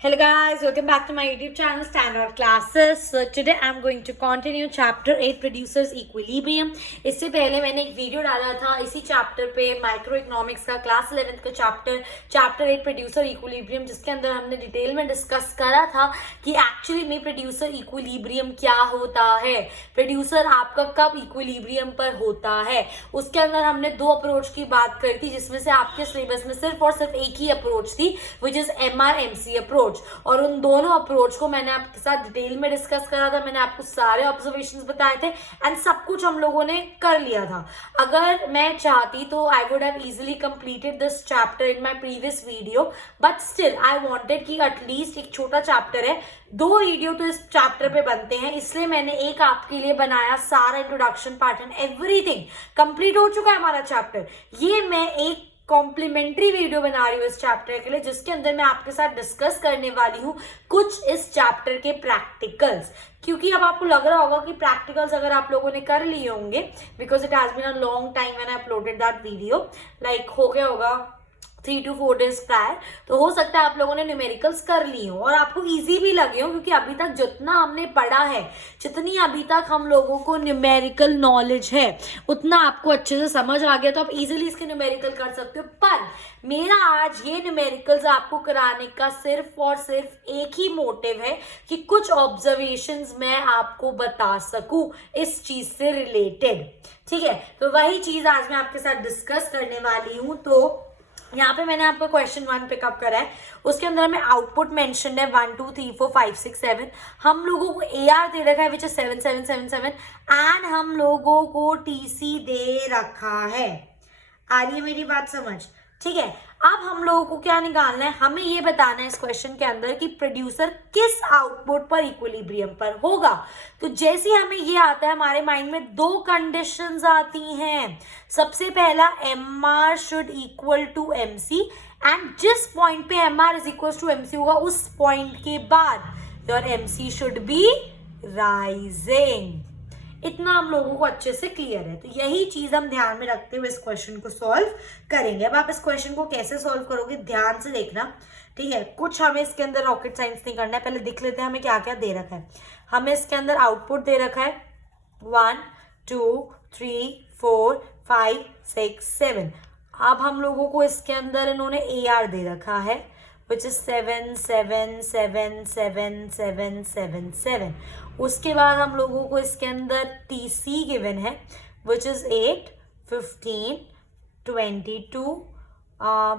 Hello guys, welcome back to my YouTube channel Standard Classes. So today I'm going to continue chapter 8 Producers Equilibrium. इससे पहले मैंने एक video डाला था इसी चैप्टर पे माइक्रो इकोनॉमिक्स का क्लास 11th का चैप्टर 8 प्रोड्यूसर इक्विलिब्रियम, जिसके अंदर हमने डिटेल में डिस्कस करा था कि एक्चुअली में प्रोड्यूसर इक्विलिब्रियम क्या होता है, प्रोड्यूसर आपका कब इक्विलिब्रियम पर होता है। उसके अंदर हमने दो अप्रोच की बात करी थी, जिसमें से आपके सिलेबस में सिर्फ और सिर्फ एक ही अप्रोच थी, विच इज MRMC अप्रोच। और उन दोनों अप्रोच को मैंने आपके साथ डिटेल में डिस्कस करा था। मैंने आपको सारे ऑब्जर्वेशंस बताए थे एंड सब कुछ हम लोगों ने कर लिया था। अगर मैं चाहती तो I would have easily completed this chapter in my previous video, but still I wanted कि एटलीस्ट एक छोटा चैप्टर है, दो वीडियो तो इस चैप्टर पे बनते हैं, इसलिए मैंने एक आपके लिए बनाया। सारा introduction part and everything complete हो चुका है हमारा चैप्टर। ये मैं एक कॉम्प्लीमेंट्री वीडियो बना रही हूँ इस चैप्टर के लिए, जिसके अंदर मैं आपके साथ डिस्कस करने वाली हूँ कुछ इस चैप्टर के प्रैक्टिकल्स। क्योंकि अब आपको लग रहा होगा कि प्रैक्टिकल्स अगर आप लोगों ने कर लिए होंगे, because it has been a long time when I uploaded that video, like हो गया होगा 3 to 4 days प्रायर, तो हो सकता है आप लोगों ने न्यूमेरिकल्स कर ली हो और आपको इजी भी लगे हो, क्योंकि अभी तक जितना हमने पढ़ा है, जितनी अभी तक हम लोगों को न्यूमेरिकल नॉलेज है, उतना आपको अच्छे से समझ आ गया, तो आप इजीली इसके न्यूमेरिकल कर सकते हो। पर मेरा आज ये न्यूमेरिकल्स आपको कराने का सिर्फ और सिर्फ एक ही मोटिव है कि कुछ ऑब्जर्वेशंस मैं आपको बता सकूं इस चीज से रिलेटेड। ठीक है, तो वही चीज आज मैं आपके साथ डिस्कस करने वाली हूं। तो यहाँ पे मैंने आपका क्वेश्चन 1 पिकअप करा है, उसके अंदर हमें आउटपुट मेंशन है 1 2 3 4 5 6 7। हम लोगों को AR दे रखा है विच इज 7 7 7 7 एंड हम लोगों को TC दे रखा है। आ रही है मेरी बात समझ? ठीक है, अब हम लोगों को क्या निकालना है, हमें ये बताना है इस क्वेश्चन के अंदर कि प्रोड्यूसर किस आउटपुट पर इक्विलिब्रियम पर होगा। तो जैसे हमें ये आता है, हमारे माइंड में दो कंडीशंस आती हैं। सबसे पहला, MR should equal to MC and जिस पॉइंट पे MR is equal to MC होगा, उस पॉइंट के बाद your MC should be rising. इतना हम लोगों को अच्छे से क्लियर है। तो यही चीज हम ध्यान में रखते हुए इस क्वेश्चन को सॉल्व करेंगे। अब आप इस क्वेश्चन को कैसे सॉल्व करोगे, ध्यान से देखना। ठीक है, कुछ हमें इसके अंदर रॉकेट साइंस नहीं करना है। पहले देख लेते हैं हमें क्या क्या दे रखा है। हमें इसके अंदर आउटपुट दे रखा है 1 2 3 4 5 6 7। अब हम लोगों को इसके अंदर इन्होंने AR दे रखा है which is 7 7 7 7 7 7 7। उसके बाद हम लोगों को इसके अंदर TC गिवन है which is 8 15 22,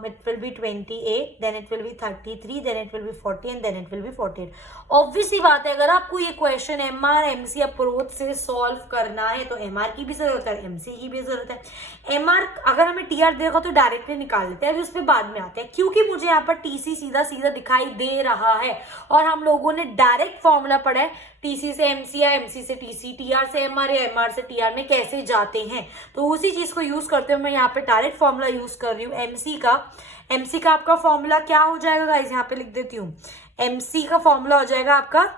it will be 28, then it will be 33, then it will be 40 and then it will be 48। Obviously बात है, अगर आपको ये क्वेश्चन MR MC अप्रोच से सॉल्व करना है तो MR की भी जरूरत है, MC की भी जरूरत है। MR अगर हमें TR देगा तो डायरेक्टली निकाल लेते हैं, अभी उस पर बाद में आते हैं, क्योंकि मुझे यहाँ पर TC सीधा सीधा दिखाई दे रहा है और हम लोगों ने डायरेक्ट फॉर्मूला पढ़ा है TC से MC या MC से TC, TR से MR या MR से TR में कैसे जाते हैं। तो उसी चीज को यूज करते हुए मैं यहाँ पे डायरेक्ट फॉर्मूला यूज कर रही हूँ। MC का आपका फॉर्मूला क्या हो जाएगा गाइस, यहाँ पे लिख देती हूँ। MC का फॉर्मूला हो जाएगा आपका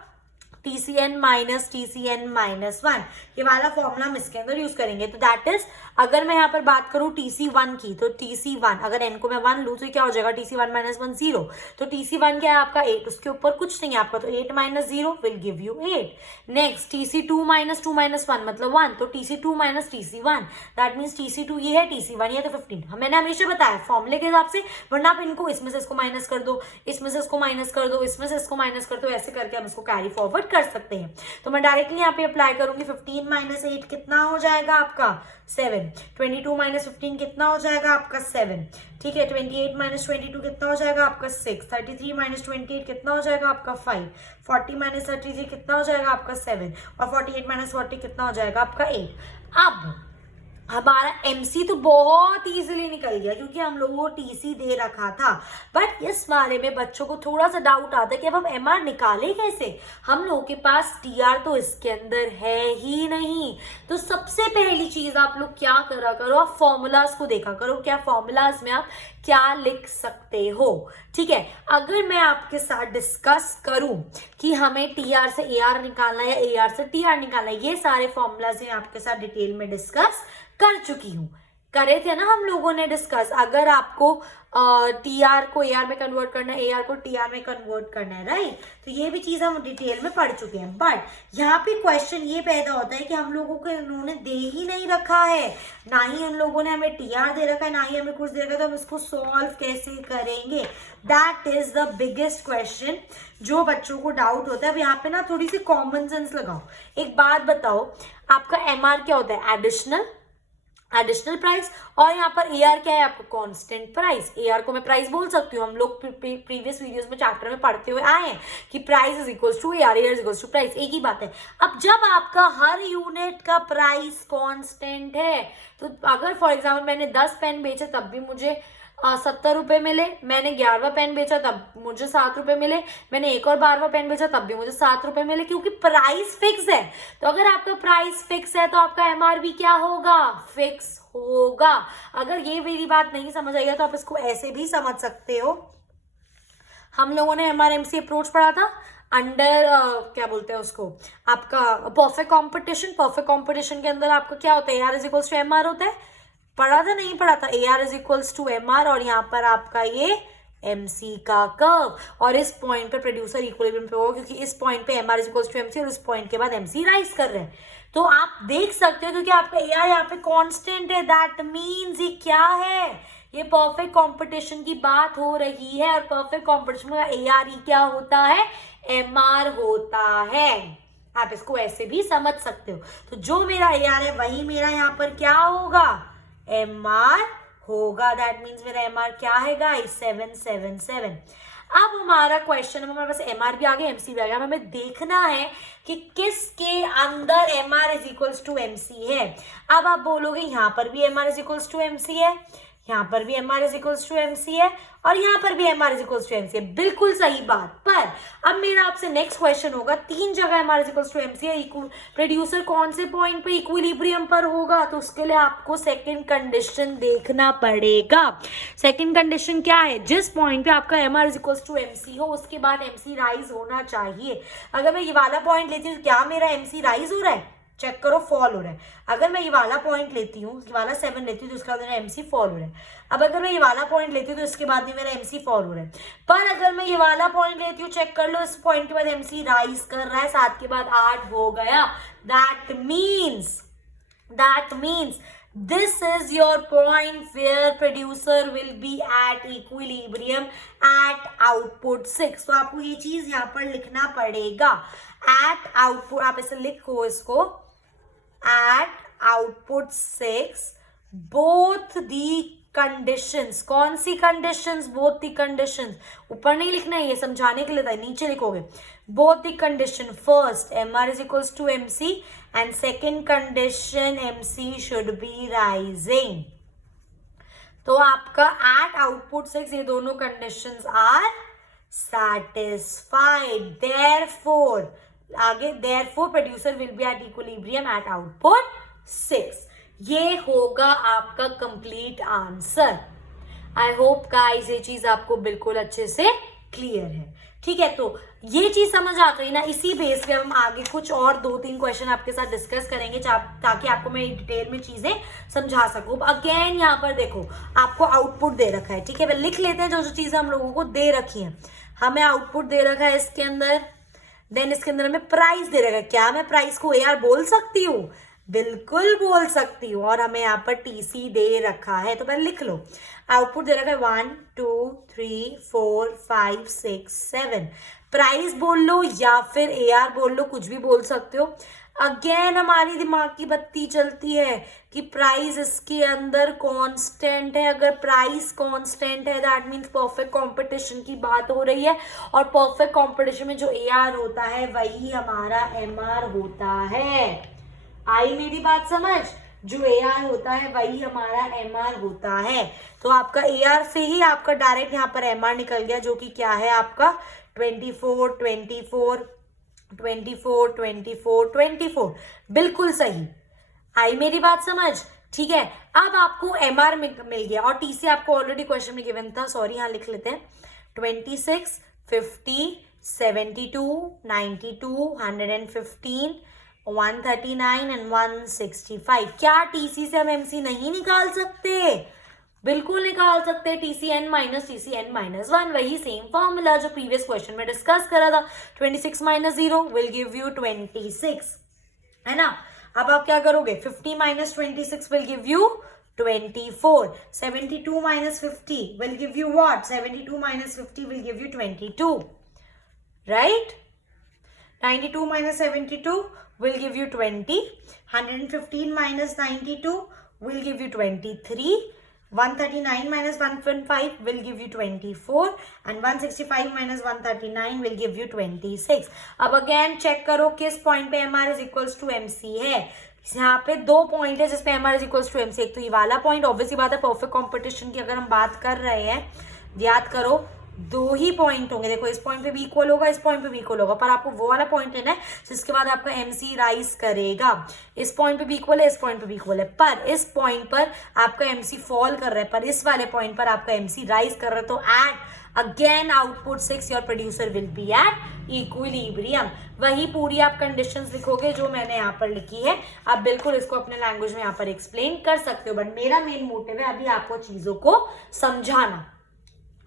TCN माइनस TCN माइनस 1। ये वाला फॉर्मूला हम इसके अंदर यूज करेंगे। तो दैट इज, अगर मैं यहाँ पर बात करूँ TC1 की, तो TC1 अगर n को मैं 1 लूँ तो क्या हो जाएगा, TC1 माइनस 1 0। तो TC1 क्या है आपका 8, उसके ऊपर कुछ नहीं है आपका, तो 8 minus 0 will give you 8। Next TC2 minus 2 minus 1 मतलब 1, तो TC2 minus TC1 that means TC2 ये है, TC1 ये, तो 15। मैंने हमेशा बताया फॉर्मूले के हिसाब से, वरना आप इनको इसमें से इसको माइनस कर दो, इसमें से इसको माइनस कर दो, इसमें से इसको माइनस कर दो, ऐसे करके हम इसको कैरी फॉरवर्ड कर सकते हैं। तो मैं डायरेक्टली यहाँ पे अप्लाई करूंगी। 15 माइनस 8 कितना हो जाएगा आपका 7। 22 माइनस 15 कितना हो जाएगा आपका 7। ठीक है, 28 माइनस 22 कितना हो जाएगा आपका 6। 33 माइनस 28 कितना हो जाएगा आपका 5। 40 माइनस 33 कितना हो जाएगा आपका 7 और 48 माइनस 40 कितना हो जाएगा आपका 8। अब हमारा MC तो बहुत इजीली निकल गया, क्योंकि हम लोगों को TC दे रखा था। बट इस बारे में बच्चों को थोड़ा सा डाउट आता है कि अब हम MR निकाले कैसे, हम लोगों के पास TR तो इसके अंदर है ही नहीं। तो सबसे पहली चीज आप लोग क्या करा करो, आप फॉर्मूलाज को देखा करो, क्या फॉर्मूलाज में आप क्या लिख सकते हो। ठीक है, अगर मैं आपके साथ डिस्कस करूं कि हमें TR से AR निकालना है या AR से TR निकालना है, ये सारे फॉर्मूलाज मैं आपके साथ डिटेल में डिस्कस कर चुकी हूं। करे थे ना हम लोगों ने डिस्कस, अगर आपको टीआर को एआर में कन्वर्ट करना है, एआर को टीआर में कन्वर्ट करना है, राइट। तो ये भी चीज हम डिटेल में पढ़ चुके हैं। बट यहाँ पे क्वेश्चन ये पैदा होता है कि हम लोगों को इन्होंने दे ही नहीं रखा है, ना ही उन लोगों ने हमें टीआर दे रखा है, ना ही हमें कुछ दे रखा है, तो हम इसको सॉल्व कैसे करेंगे? That is the biggest question जो बच्चों को डाउट होता है। अब यहाँ पे ना थोड़ी सी कॉमन सेंस लगाओ। एक बात बताओ, आपका एमआर क्या होता है? एडिशनल प्राइस, और यहाँ पर एआर क्या है? आपका कांस्टेंट प्राइस। एआर को मैं प्राइस बोल सकती हूँ, हम लोग प्रीवियस वीडियोस में चैप्टर में पढ़ते हुए आए हैं कि price is equals to AR, AR is equals to price, एक ही बात है। अब जब आपका हर यूनिट का प्राइस कांस्टेंट है, तो अगर फॉर एग्जाम्पल मैंने 10 पेन बेचे तब भी मुझे 70 रुपए मिले, मैंने 11वां पेन बेचा तब मुझे 7 रुपए मिले, मैंने एक और 12वां पेन बेचा तब भी मुझे 7 रुपए मिले, क्योंकि प्राइस फिक्स है। तो अगर आपका प्राइस फिक्स है तो आपका एमआर भी क्या होगा? फिक्स होगा। अगर ये मेरी बात नहीं समझ आएगा तो आप इसको ऐसे भी समझ सकते हो। हम लोगों ने एमआरएमसी अप्रोच पढ़ा था अंडर क्या बोलते हैं उसको, आपका परफेक्ट कॉम्पिटिशन। परफेक्ट कॉम्पिटिशन के अंदर आपका क्या होता है? AR is equals to MR होता है। पढ़ा था? नहीं पढ़ा था? AR is equals to MR, और यहाँ पर आपका ये एमसी का कर्व, और इस पॉइंट पे प्रोड्यूसर इक्विलिब्रियम पे होगा, क्योंकि इस पॉइंट पे MR is equals to MC और इस पॉइंट के बाद एमसी राइज कर रहे हैं। तो आप देख सकते हो क्योंकि आपका एआर यहाँ पे कांस्टेंट है, दैट मीन्स ये क्या है? ये परफेक्ट कंपटीशन की बात हो रही है, और परफेक्ट कंपटीशन में एआर ही क्या होता है? एमआर होता है। आप इसको ऐसे भी समझ सकते हो। तो जो मेरा एआर है वही मेरा यहाँ पर क्या होगा? एमआर होगा। दैट मीन्स मेरा एमआर क्या है गाइस? 777। अब हमारा क्वेश्चन, हमारे पास एमआर भी आ गया, एमसी भी आ गया। हमें देखना है कि किसके अंदर MR is equals to MC है। अब आप बोलोगे यहाँ पर भी MR is equals to MC है, यहाँ पर भी MR is equals to MC है, और यहाँ पर भी MR is equals to MC है। बिल्कुल सही बात। पर अब मेरा आपसे नेक्स्ट क्वेश्चन होगा, 3 जगह MR is equals to MC है, प्रोड्यूसर कौन से पॉइंट पे इक्विलिब्रियम पर होगा? तो उसके लिए आपको सेकंड कंडीशन देखना पड़ेगा। सेकंड कंडीशन क्या है? जिस पॉइंट पे आपका MR is equals to MC हो, उसके बाद एमसी राइज होना चाहिए। अगर मैं ये वाला पॉइंट लेती हूँ, क्या मेरा एमसी राइज हो रहा है? चेक करो, फॉल हो रहा है। अगर मैं ये वाला पॉइंट लेती हूँ, ये वाला 7 लेती हूँ, तो उसके बाद मेरा एमसी फॉल हो रहा है। अब अगर मैं ये वाला पॉइंट लेती हूँ तो इसके बाद भी मेरा एमसी फॉल हो रहा है। पर अगर मैं ये वाला पॉइंट लेती हूँ, चेक कर लो, इस पॉइंट के बाद एमसी राइज कर रहा है, 7 के बाद 8 हो गया। That means this is your point where producer will be at equilibrium at output 6। तो आपको ये चीज यहाँ पर लिखना पड़ेगा, at output, आप इसे लिखो इसको, at output 6 both the conditions। कौन सी conditions? both the conditions। ऊपर नहीं लिखना है, ये समझाने के लिए था, नीचे लिखोगे। both the condition, first MR is equals to MC and second condition MC should be rising। तो आपका at output 6 ये दोनों conditions are satisfied, therefore आगे therefore producer will be at equilibrium at output 6। ये होगा आपका complete answer. I hope guys ये चीज आपको बिल्कुल अच्छे से क्लियर है। ठीक है, तो ये चीज समझ आ गई ना। इसी बेस पे हम आगे कुछ और 2-3 क्वेश्चन आपके साथ डिस्कस करेंगे ताकि आपको मैं डिटेल में चीजें समझा सकूं। अगेन यहाँ पर देखो, आपको आउटपुट दे रखा है, ठीक है, लिख लेते हैं जो जो चीजें हम लोगों को दे रखी हैं। हमें आउटपुट दे रखा है इसके अंदर, देन इसके अंदर हमें प्राइस दे रखा है। क्या मैं प्राइस को एआर बोल सकती हूँ? बिल्कुल बोल सकती हूँ। और हमें यहाँ पर टीसी दे रखा है, तो पहले लिख लो। आउटपुट दे रखा है 1 2 3 4 5 6 7। प्राइस बोल लो या फिर एआर बोल लो, कुछ भी बोल सकते हो। अगेन हमारी दिमाग की बत्ती चलती है कि प्राइस इसके अंदर कांस्टेंट है। अगर प्राइस कांस्टेंट है दैट मीन्स परफेक्ट कंपटीशन की बात हो रही है, और परफेक्ट कंपटीशन में जो एआर होता है वही हमारा एमआर होता है। आई मेरी बात समझ? जो एआर होता है वही हमारा एमआर होता है। तो आपका एआर से ही आपका डायरेक्ट यहाँ पर एमआर निकल गया, जो कि क्या है आपका 24 24 24 24 24। बिल्कुल सही। आई मेरी बात समझ? ठीक है, अब आपको एमआर मिल गया, और टीसी आपको ऑलरेडी क्वेश्चन में गिवन था। सॉरी, यहाँ लिख लेते हैं 26 50 72 92 115 139 एंड 165। क्या टीसी से हम एमसी नहीं निकाल सकते? बिल्कुल निकाल सकते हैं। TCN माइनस TCN माइनस 1, वही सेम फॉर्मूला जो प्रीवियस क्वेश्चन में डिस्कस करा था। 26 माइनस 0 विल गिव यू 26, है ना। अब आप क्या करोगे? 50 minus 26 will give you 24. 72 minus 50 will give you what? 72 minus 50 will give you 22. Right? 92 minus 72 will give you 20. 115 minus 92 will give you 23. 139 minus 115 will give you 24. And 165 minus 139 will give you 26. अब again check करो किस point पे MR is equals to MC है। यहाँ पे दो point है जिसपे MR is equals to MC। एक तो ये वाला पॉइंट, ऑब्वियसली बात है परफेक्ट कॉम्पिटिशन की अगर हम बात कर रहे हैं, याद करो दो ही पॉइंट होंगे। देखो इस पॉइंट पे भी इक्वल होगा, इस पॉइंट पे भी इक्वल होगा, पर आपको वो वाला पॉइंट लेना है जिसके बाद आपका MC राइज करेगा। इस पॉइंट पे भी इक्वल है, इस पॉइंट पे भी इक्वल है, पर इस पॉइंट पर आपका MC फॉल कर रहा है, पर इस वाले पॉइंट पर आपका MC राइज कर रहा है। तो at again output 6 your producer will be at equilibrium. वही पूरी आप कंडीशंस लिखोगे जो मैंने यहाँ पर लिखी है। आप बिल्कुल इसको अपने लैंग्वेज में यहाँ पर एक्सप्लेन कर सकते हो, बट मेरा मेन मोटिव है अभी आपको चीजों को समझाना।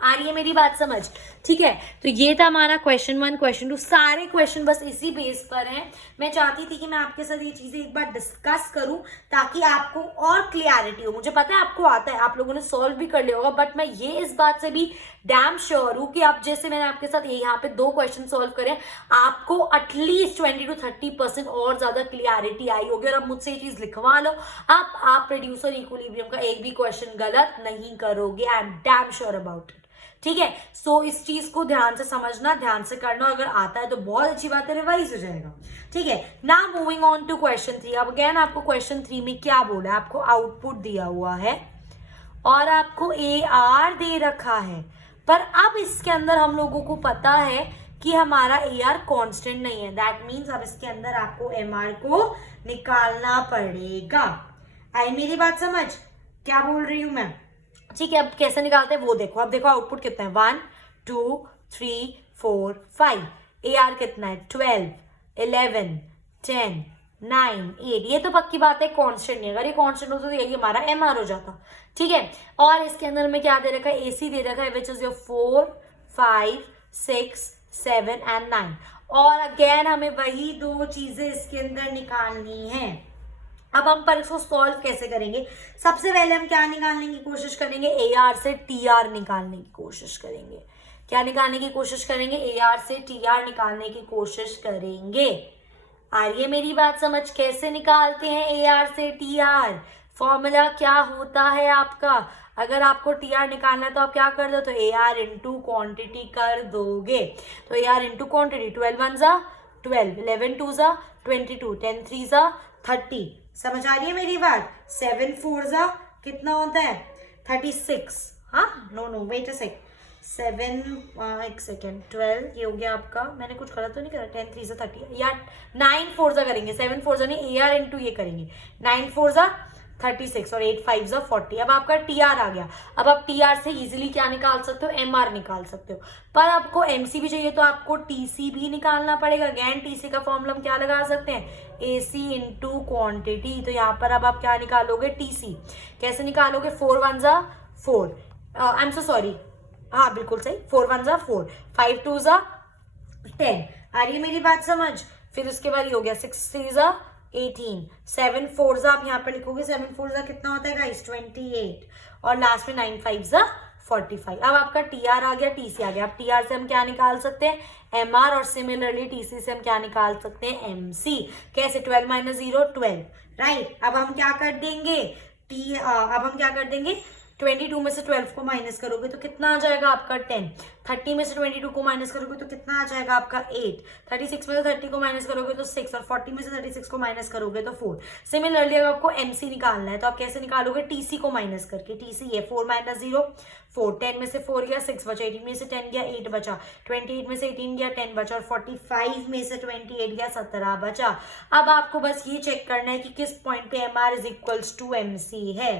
आ रही है मेरी बात समझ? ठीक है, तो ये था हमारा क्वेश्चन 1, क्वेश्चन 2, सारे क्वेश्चन बस इसी बेस पर हैं। मैं चाहती थी कि मैं आपके साथ ये चीजें एक बार डिस्कस करूं ताकि आपको और क्लियरिटी हो। मुझे पता है आपको आता है, आप लोगों ने सॉल्व भी कर लिया होगा, बट मैं ये इस बात से भी डैम श्योर हूं कि आप जैसे मैंने आपके साथ यहाँ पे 2 क्वेश्चन सॉल्व करे, आपको एटलीस्ट 20 to 30% और ज्यादा क्लियरिटी आई होगी। और अब मुझसे ये चीज लिखवा लो, अब आप प्रोड्यूसर इक्विलिब्रियम का एक भी क्वेश्चन गलत नहीं करोगे। I am damn sure about it. ठीक है, सो इस चीज को ध्यान से समझना, ध्यान से करना। अगर आता है तो बहुत अच्छी बात है, रिवाइज हो जाएगा। ठीक है, now moving on to question 3। अब अगेन आपको क्वेश्चन 3 में क्या बोला है? आपको आउटपुट दिया हुआ है और आपको AR दे रखा है, पर अब इसके अंदर हम लोगों को पता है कि हमारा AR कांस्टेंट नहीं है। दैट मीन्स अब इसके अंदर आपको MR को निकालना पड़ेगा। आई मेरी बात समझ? क्या बोल रही हूं मैं? ठीक है, अब कैसे निकालते हैं वो देखो। अब देखो आउटपुट कितना है, 1 2 3 4 5। AR कितना है? 12 11 10 9 8। ये तो पक्की बात है कांस्टेंट नहीं। अगर ये कांस्टेंट होता तो यही हमारा MR हो जाता। ठीक है, और इसके अंदर में क्या दे रखा है? AC दे रखा है, विच इज योर 4 5 6 7 एंड 9। और अगेन हमें वही 2 चीजें इसके अंदर निकालनी है। अब हम पर इसको सॉल्व कैसे करेंगे? सबसे पहले हम क्या निकालने की कोशिश करेंगे? AR से TR निकालने की कोशिश करेंगे। क्या निकालने की कोशिश करेंगे? AR से TR निकालने की कोशिश करेंगे। आ रही है मेरी बात समझ? कैसे निकालते हैं AR से TR? फॉर्मूला क्या होता है आपका? अगर आपको TR निकालना है तो आप क्या कर दो? तो AR इंटू क्वांटिटी कर दोगे। तो AR इंटू क्वांटिटी, 12 1 जा 12, 11 2 जा 22, 10 3 जा 30। समझ आ रही है मेरी बात? 7 4 जा कितना होता है? 36। हाँ, नो वेट अ सेक, 7 एक सेकेंड, 12 ये हो गया आपका। मैंने कुछ गलत तो नहीं करा? 10 3 से 30 या 9 4 जा करेंगे। 7 4 जा नहीं, AR इंटू ये करेंगे। 9 4 जा 36 और 8 5 जा 40। अब आपका TR आ गया। अब आप TR से इजीली क्या निकाल सकते हो? MR निकाल सकते हो। पर आपको MC भी चाहिए तो आपको TC भी निकालना पड़ेगा। अगेन TC का फॉर्मूला हम क्या लगा सकते हैं? AC into quantity. तो यहाँ पर अब आप क्या निकालोगे? TC। कैसे निकालोगे? 4 1 जा 4, आई एम सो सॉरी, हाँ बिल्कुल सही, 4 1 जा 4, 5 2 जा 10। आ रही है मेरी बात समझ? फिर उसके बाद ये हो गया 6 3 जा 18, 7 4 जा आप यहाँ पे लिखोगे। 7 4 जा कितना होता है गाइस? 28। और लास्ट में 9 5 जा 45। अब आपका TR आ गया, TC आ गया। अब TR से हम क्या निकाल सकते हैं? MR। और सिमिलरली TC से हम क्या निकाल सकते हैं? MC। कैसे? 12 माइनस 0 12, राइट। अब हम क्या कर देंगे? अब हम क्या कर देंगे? 22 में से 12 को माइनस करोगे तो कितना आ जाएगा आपका? 10। 30 में से 22 को माइनस करोगे तो कितना आ जाएगा आपका? 8। 36 में से 30 को माइनस करोगे तो 6, और 40 में से 36 को माइनस करोगे तो 4। सिमिलरली अगर आपको MC निकालना है तो आप कैसे निकालोगे? TC को माइनस करके। TC ये 4 माइनस 0 4, 10 में से 4 गया 6 बचा, 18 में से 10 गया 8 बचा, 28 में से 18 गया 10 बचा, और 45 में से 28 गया 17 बचा। अब आपको बस ये चेक करना है कि किस पॉइंट पे MR is equals to MC है।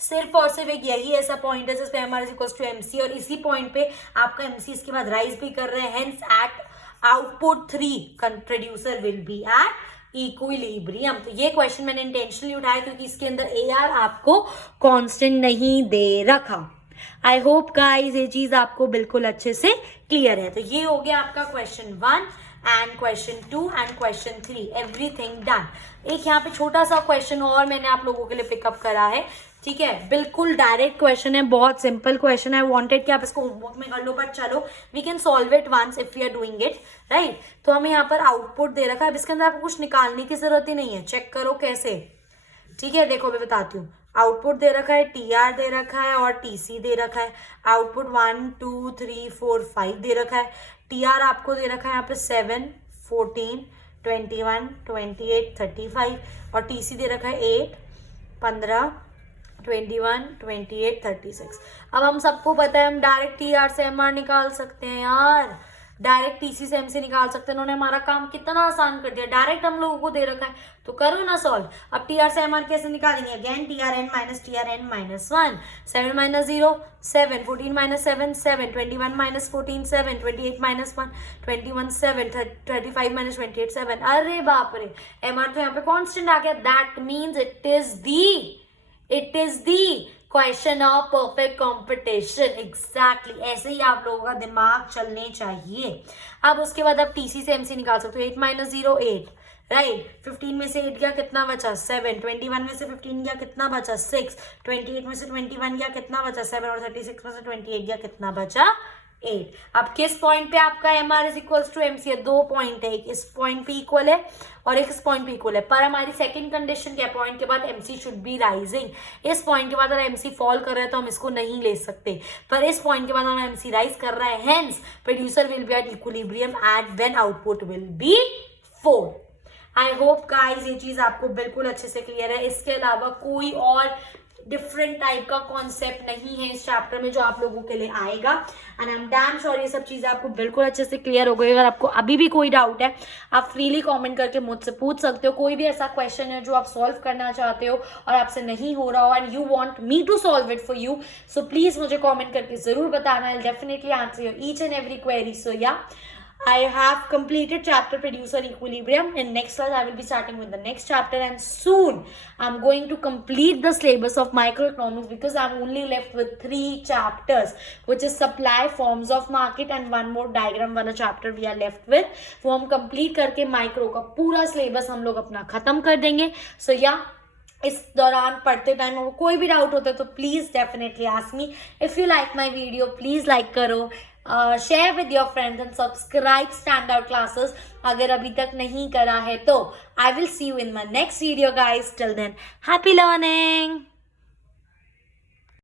सिर्फ और सिर्फ एक यही ऐसा पॉइंट है जिस पे MR is equals to MC, और इसी पॉइंट पे आपका MC इसके बाद राइज भी कर रहे हैं। Hence at output 3 producer will be at equilibrium. तो ये क्वेश्चन मैंने इंटेंशनली उठाया क्योंकि इसके अंदर AR आपको कांस्टेंट नहीं दे रखा। आई होप गाइस ये चीज आपको बिल्कुल अच्छे से क्लियर है। तो ये हो गया आपका question 1 and question 2 and question 3, everything done. एक यहाँ पे छोटा सा क्वेश्चन और मैंने आप लोगों के लिए पिकअप करा है, ठीक है, बिल्कुल डायरेक्ट क्वेश्चन है, बहुत सिंपल क्वेश्चन है। वांटेड कि आप इसको होमवर्क में कर लो, बट चलो we can solve it once if we are doing it, right. तो हमें यहाँ पर आउटपुट दे रखा है, अब इसके अंदर आपको कुछ निकालने की जरूरत ही नहीं है, चेक करो कैसे, ठीक है। देखो मैं बताती हूँ, आउटपुट दे रखा है, TR दे रखा है और TC दे रखा है। आउटपुट 1 2 3 4 5 दे रखा है। TR आपको दे रखा है यहाँ पे 7 14 21 28 35 और TC दे रखा है 8 15 21 28 36। अब हम सबको पता है हम डायरेक्ट TR से MR निकाल सकते हैं यार, डायरेक्ट TC से MC निकाल सकते हैं। उन्होंने हमारा काम कितना आसान कर दिया, डायरेक्ट हम लोगों को दे रखा है, तो करो ना सॉल्व। अब TR से MR कैसे निकालेंगे, again TRN minus TRN minus 1, 7 minus 0 7, 14 minus 7 7, 21 minus 14 7, 28 minus 1 21 7, 35 minus 28 7। अरे बाप रे, MR तो यहाँ पे कॉन्स्टेंट आ गया, that means it is the question of perfect competition. Exactly ऐसे ही आप लोगों का दिमाग चलने चाहिए। अब उसके बाद आप TC से MC निकाल सकते हो, 8 माइनस 0 8, राइट। 15 में से 8 गया कितना बचा 7, 21 में से 15 गया कितना बचा 6, 28 में से 21 गया कितना बचा 7 और 36 में से 28 गया कितना बचा 8। अब किस पॉइंट पे आपका MR is equals to MC है, 2 पॉइंट है, एक इस पॉइंट पे इक्वल है और एक इस पॉइंट पे इक्वल है। पर हमारी सेकंड कंडीशन क्या, पॉइंट के बाद MC शुड बी राइजिंग। इस पॉइंट के बाद अगर MC फॉल कर रहा है तो हम इसको नहीं ले सकते, पर इस पॉइंट के बाद हम MC राइज कर रहा है, hence producer will be at equilibrium at when output will be 4। I hope guys ये चीज आपको बिल्कुल अच्छे से क्लियर है। इसके अलावा कोई और डिफरेंट टाइप का कॉन्सेप्ट नहीं है इस चैप्टर में जो आप लोगों के लिए आएगा, and I am damn sure ये सब चीजें आपको बिल्कुल अच्छे से क्लियर हो गई। अगर आपको अभी भी कोई डाउट है आप फ्रीली कमेंट करके मुझसे पूछ सकते हो। कोई भी ऐसा क्वेश्चन है जो आप सॉल्व करना चाहते हो और आपसे नहीं हो रहा हो and you want me to solve it for you, so please मुझे कमेंट करके जरूर बताना, I will definitely answer your each and every query. So yeah I have completed chapter producer equilibrium. In next class, I will be starting with the next chapter, and soon I'm going to complete the syllabus of microeconomics because I'm only left with 3 chapters, which is supply, forms of market, and one more diagram वाला chapter we are left with. वो हम complete करके micro का पूरा syllabus हम लोग अपना खत्म कर देंगे। So yeah, इस दौरान पढ़ते टाइम वो कोई भी डाउट होता है तो please definitely ask me. If you like my video please like करो, share with your friends and subscribe stand out classes अगर अभी तक नहीं करा है तो। I will see you in my next video guys, till then happy learning.